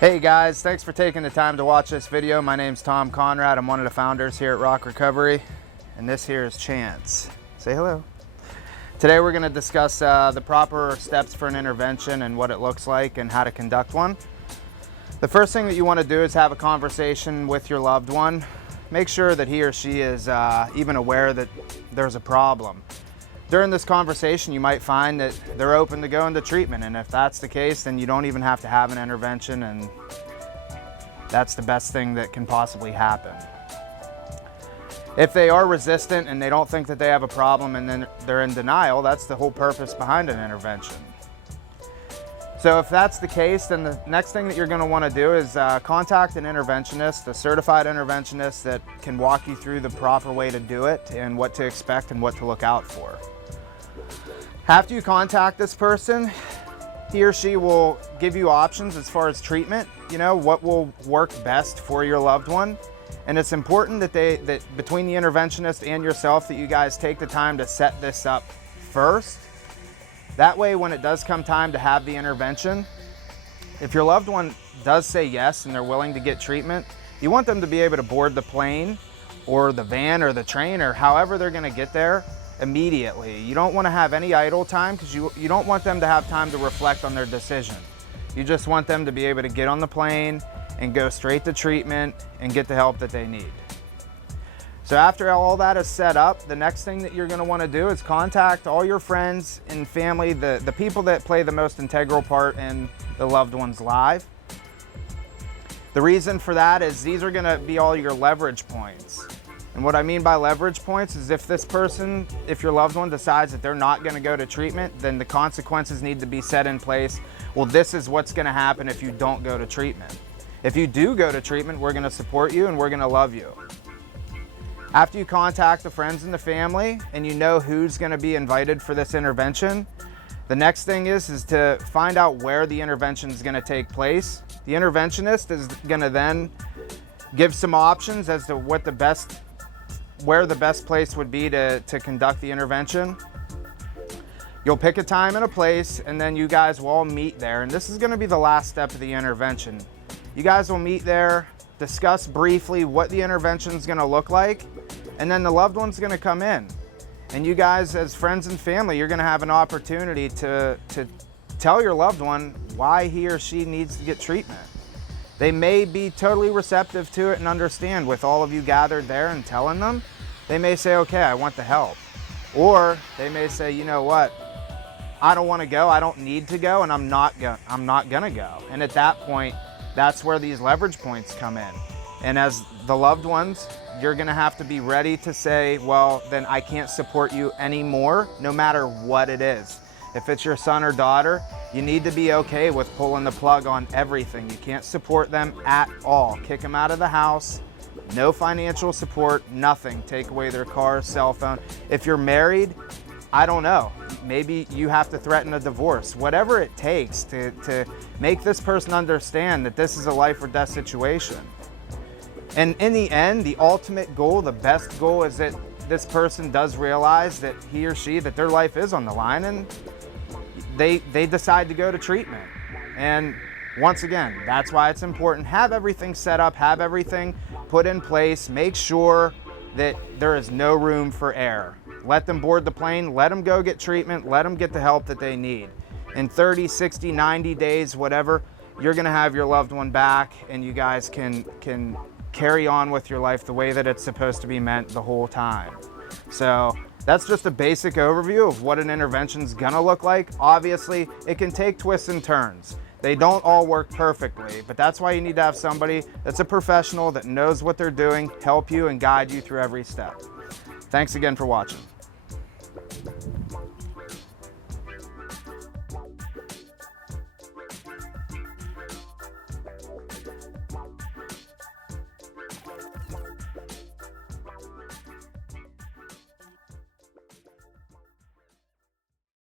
Hey guys, thanks for taking the time to watch this video. My name's Conrad. I'm one of the founders here at Rock Recovery, and this here is Chance. Say hello. Today we're going to discuss the proper steps for an intervention and what it looks like and how to conduct one. The first thing that you want to do is have a conversation with your loved one. Make sure that he or she is even aware that there's a problem. During this conversation, you might find that they're open to going to treatment, and if that's the case, then you don't even have to have an intervention, and that's the best thing that can possibly happen. If they are resistant and they don't think that they have a problem and then they're in denial, that's the whole purpose behind an intervention. So if that's the case, then the next thing that you're going to want to do is contact an interventionist, a certified interventionist that can walk you through the proper way to do it and what to expect and what to look out for. After you contact this person, he or she will give you options as far as treatment, what will work best for your loved one. And it's important that between the interventionist and yourself that you guys take the time to set this up first. That way, when it does come time to have the intervention, if your loved one does say yes and they're willing to get treatment, you want them to be able to board the plane or the van or the train or however they're going to get there immediately. You don't want to have any idle time because you don't want them to have time to reflect on their decision. You just want them to be able to get on the plane and go straight to treatment and get the help that they need. So after all that is set up, the next thing that you're going to want to do is contact all your friends and family, the people that play the most integral part in the loved one's life. The reason for that is these are going to be all your leverage points. And what I mean by leverage points is if your loved one decides that they're not going to go to treatment, then the consequences need to be set in place. Well, this is what's going to happen if you don't go to treatment. If you do go to treatment, we're going to support you and we're going to love you. After you contact the friends and the family and you know who's going to be invited for this intervention, the next thing is to find out where the intervention is going to take place. The interventionist is going to then give some options as to where the best place would be to conduct the intervention. You'll pick a time and a place, and then you guys will all meet there. And this is going to be the last step of the intervention. You guys will meet there, discuss briefly what the intervention is going to look like, and then the loved one's going to come in. And you guys, as friends and family, you're going to have an opportunity to tell your loved one why he or she needs to get treatment. They may be totally receptive to it and understand with all of you gathered there and telling them. They may say, okay, I want the help. Or they may say, you know what, I don't want to go, I don't need to go, and I'm not gonna go. And at that point, that's where these leverage points come in. And as the loved ones, you're gonna have to be ready to say, well, then I can't support you anymore, no matter what it is. If it's your son or daughter, you need to be okay with pulling the plug on everything. You can't support them at all. Kick them out of the house, no financial support, nothing. Take away their car, cell phone. If you're married, I don't know, maybe you have to threaten a divorce. Whatever it takes to make this person understand that this is a life or death situation. And in the end, the ultimate goal, the best goal is that this person does realize that he or she, that their life is on the line and they decide to go to treatment. And once again, that's why it's important. Have everything set up, have everything put in place, make sure that there is no room for error. Let them board the plane, let them go get treatment, let them get the help that they need. In 30, 60, 90 days, whatever, you're gonna have your loved one back and you guys can carry on with your life the way that it's supposed to be meant the whole time. So that's just a basic overview of what an intervention is gonna look like. Obviously, it can take twists and turns. They don't all work perfectly, but that's why you need to have somebody that's a professional that knows what they're doing, help you and guide you through every step. Thanks again for watching.